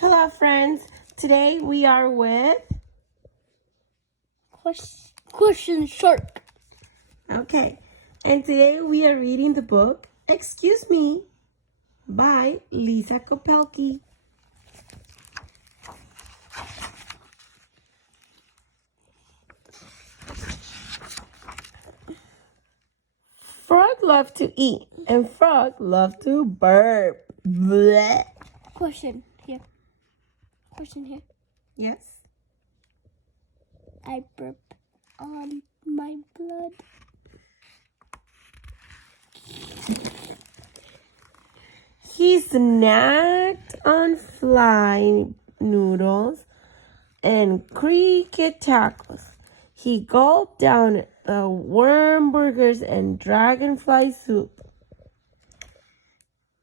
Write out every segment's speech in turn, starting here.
Hello, friends. Today we are with... Question Shark. Okay. And today we are reading the book, Excuse Me, by Lisa Kopelke. Frog love to eat, and frog love to burp. Blech. Question here. Yes? I burp on my blood. He snacked on fly noodles and cricket tacos. He gulped down the worm burgers and dragonfly soup.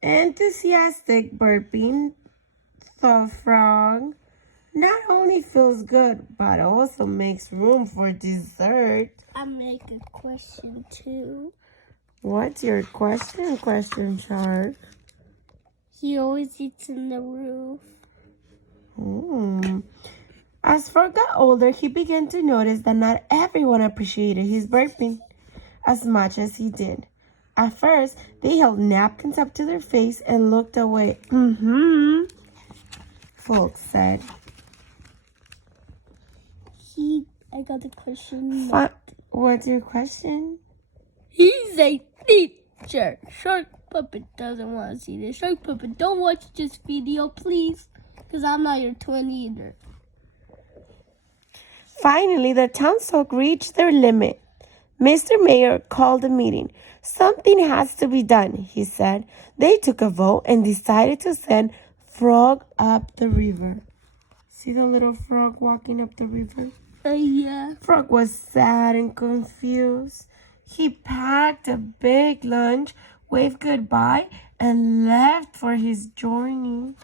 Enthusiastic burping, the frog not only feels good, but also makes room for dessert. I make a question too. What's your question, Shark? He always eats in the roof. As Frog got older, he began to notice that not everyone appreciated his burping as much as he did. At first, they held napkins up to their face and looked away. Folks said. I got a question. What's your question? He's a teacher. Shark Puppet doesn't want to see this. Shark Puppet, don't watch this video, please. Because I'm not your twin either. Finally, the townsfolk reached their limit. Mr. Mayor called a meeting. Something has to be done, he said. They took a vote and decided to send Frog up the river. See the little frog walking up the river? Yeah. Frog was sad and confused. He packed a big lunch, waved goodbye, and left for his journey.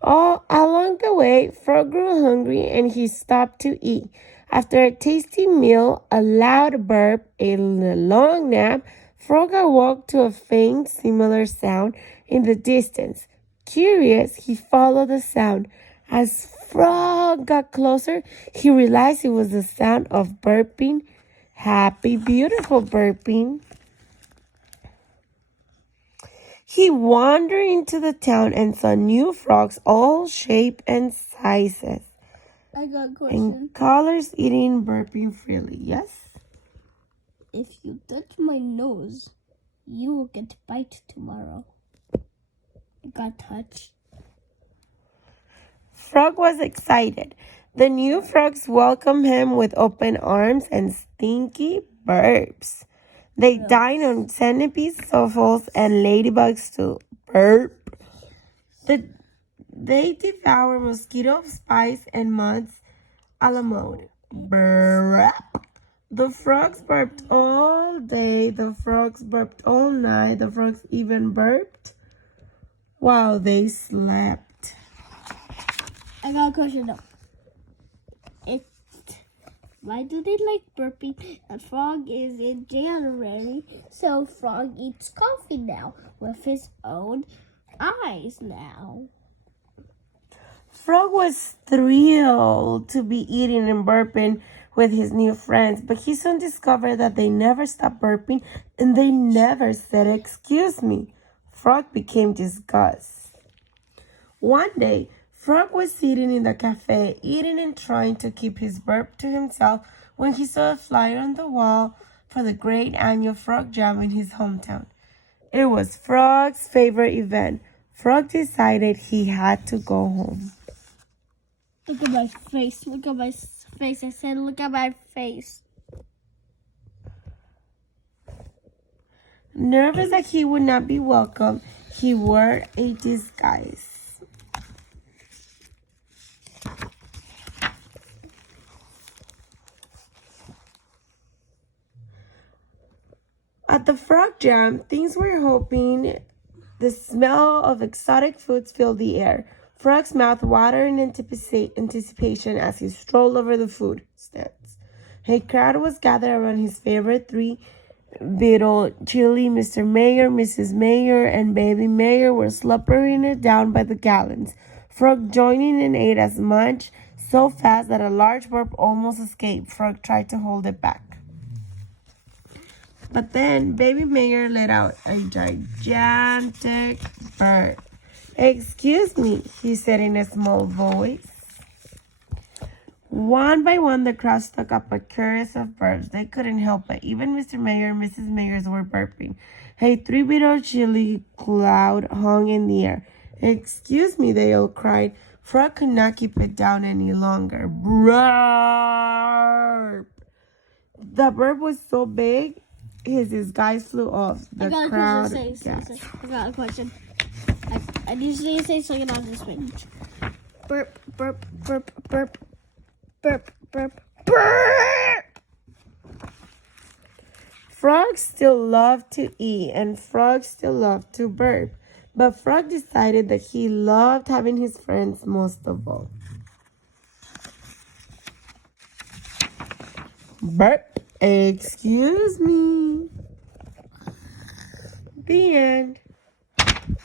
All along the way, Frog grew hungry and he stopped to eat. After a tasty meal, a loud burp, a long nap, Frog awoke to a faint, similar sound in the distance. Curious, he followed the sound. As Frog got closer, he realized it was the sound of burping. Happy, beautiful burping. He wandered into the town and saw new frogs, all shapes and sizes, I got a question. and colors, eating, burping freely. Yes? If you touch my nose, you will get bite tomorrow. I got touched. Frog was excited. The new frogs welcomed him with open arms and stinky burps. They dined on centipedes, truffles, and ladybugs too. Burp. They devour mosquito spice and muds a la mode. Burp. The frogs burped all day. The frogs burped all night. The frogs even burped while they slept. I got a question though. Why do they like burping? The frog is in January, so frog eats coffee now with his own eyes now. Frog was thrilled to be eating and burping with his new friends, but he soon discovered that they never stopped burping and they never said, "Excuse me." Frog became disgusted. One day, Frog was sitting in the cafe, eating and trying to keep his burp to himself when he saw a flyer on the wall for the great annual Frog Jam in his hometown. It was Frog's favorite event. Frog decided he had to go home. Look at my face. Look at my face. I said, look at my face. Nervous that he would not be welcome, he wore a disguise. At the Frog Jam, things were hoping the smell of exotic foods filled the air. Frog's mouth watered in anticipation as he strolled over the food stands. A crowd was gathered around his favorite three. Beetle, Chili, Mr. Mayor, Mrs. Mayor, and Baby Mayor were slobbering it down by the gallons. Frog joined in and ate as much, so fast that a large burp almost escaped. Frog tried to hold it back. But then Baby Mayor let out a gigantic burp. "Excuse me," he said in a small voice. One by one, the crowd stuck up a chorus of burps. They couldn't help it. Even Mr. Mayor and Mrs. Mayors were burping. A three-beetle chili cloud hung in the air. "Excuse me," they all cried. Frog could not keep it down any longer. Burp! The burp was so big, his disguise flew off. The crowd gasped. I got a question. I need you to say something on this page. Burp, burp, burp, burp. Burp, burp, burp. Frog still loved to eat, and Frog still loved to burp. But Frog decided that he loved having his friends most of all. Burp. "Excuse me." The end.